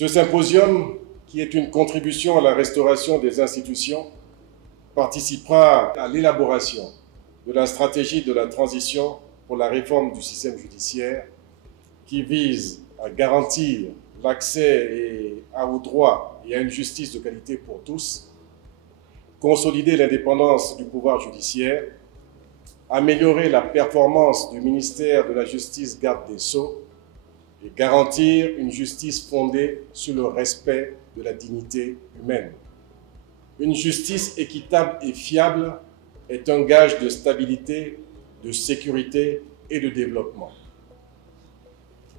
Ce symposium, qui est une contribution à la restauration des institutions, participera à l'élaboration de la stratégie de la transition pour la réforme du système judiciaire qui vise à garantir l'accès aux droits et à une justice de qualité pour tous, consolider l'indépendance du pouvoir judiciaire, améliorer la performance du ministère de la Justice garde des Sceaux et garantir une justice fondée sur le respect de la dignité humaine. Une justice équitable et fiable est un gage de stabilité, de sécurité et de développement.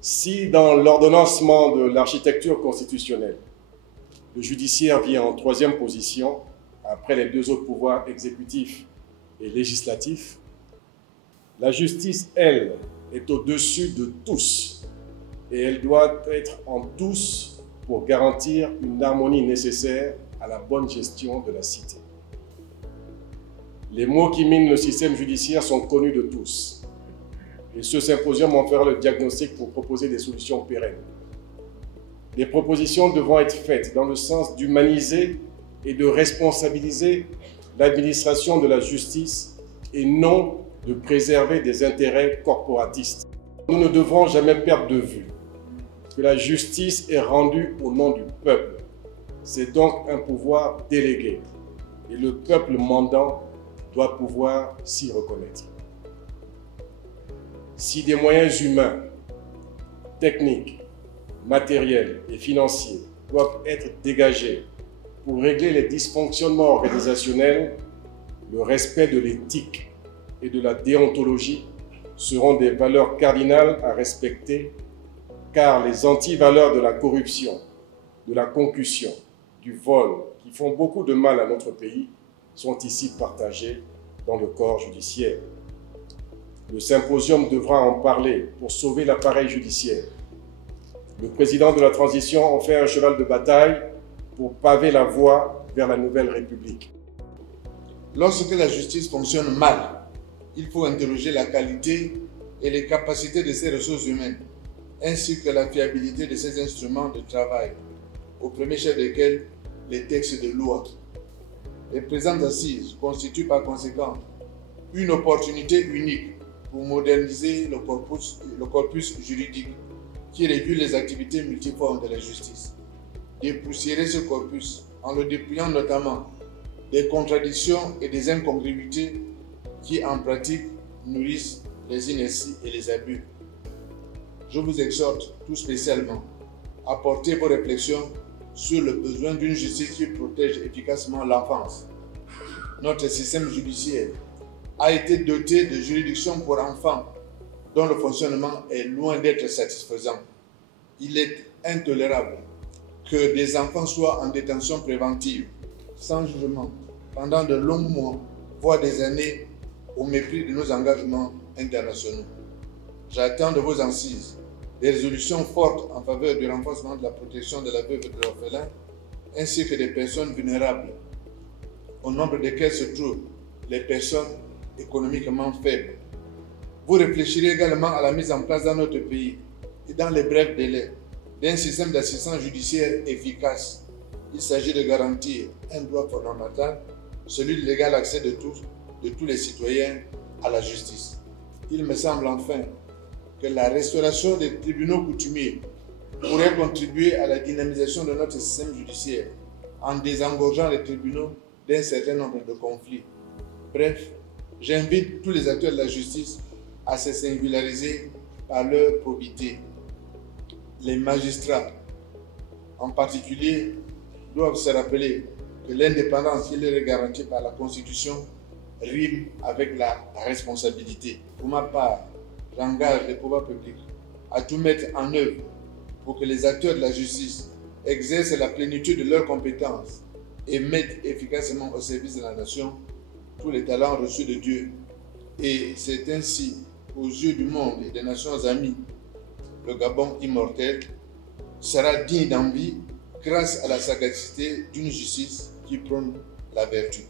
Si dans l'ordonnancement de l'architecture constitutionnelle, le judiciaire vient en troisième position, après les deux autres pouvoirs exécutifs et législatifs, la justice, elle, est au-dessus de tous et elle doit être en tous pour garantir une harmonie nécessaire à la bonne gestion de la cité. Les maux qui minent le système judiciaire sont connus de tous. Et ce symposium en fera le diagnostic pour proposer des solutions pérennes. Des propositions devront être faites dans le sens d'humaniser et de responsabiliser l'administration de la justice et non de préserver des intérêts corporatistes. Nous ne devrons jamais perdre de vue que la justice est rendue au nom du peuple. C'est donc un pouvoir délégué et le peuple mandant doit pouvoir s'y reconnaître. Si des moyens humains, techniques, matériels et financiers doivent être dégagés pour régler les dysfonctionnements organisationnels, le respect de l'éthique et de la déontologie seront des valeurs cardinales à respecter, car les antivaleurs de la corruption, de la concussion, du vol, qui font beaucoup de mal à notre pays, sont ici partagées dans le corps judiciaire. Le symposium devra en parler pour sauver l'appareil judiciaire. Le président de la transition en fait un cheval de bataille pour paver la voie vers la nouvelle République. Lorsque la justice fonctionne mal, il faut interroger la qualité et les capacités de ses ressources humaines, ainsi que la fiabilité de ses instruments de travail, au premier chef desquels les textes de loi. Les présentes assises constituent par conséquent une opportunité unique pour moderniser le corpus juridique qui régule les activités multiformes de la justice. Dépoussiérer ce corpus en le dépouillant notamment des contradictions et des incongruités qui en pratique nourrissent les inerties et les abus. Je vous exhorte tout spécialement à porter vos réflexions sur le besoin d'une justice qui protège efficacement l'enfance. Notre système judiciaire a été doté de juridictions pour enfants dont le fonctionnement est loin d'être satisfaisant. Il est intolérable que des enfants soient en détention préventive, sans jugement, pendant de longs mois, voire des années, au mépris de nos engagements internationaux. J'attends de vos assises des résolutions fortes en faveur du renforcement de la protection de la veuve et de l'orphelin, ainsi que des personnes vulnérables, au nombre desquelles se trouvent les personnes économiquement faibles. Vous réfléchirez également à la mise en place dans notre pays et dans les brefs délais d'un système d'assistance judiciaire efficace. Il s'agit de garantir un droit fondamental, celui de l'égal accès de tous les citoyens à la justice. Il me semble enfin que la restauration des tribunaux coutumiers pourrait contribuer à la dynamisation de notre système judiciaire en désengorgeant les tribunaux d'un certain nombre de conflits. Bref, j'invite tous les acteurs de la justice à se singulariser par leur probité. Les magistrats, en particulier, doivent se rappeler que l'indépendance qui leur est garantie par la Constitution rime avec la responsabilité. Pour ma part, j'engage les pouvoirs publics à tout mettre en œuvre pour que les acteurs de la justice exercent la plénitude de leurs compétences et mettent efficacement au service de la nation tous les talents reçus de Dieu. Et c'est ainsi, aux yeux du monde et des nations amies, le Gabon immortel sera digne d'envie grâce à la sagacité d'une justice qui prône la vertu.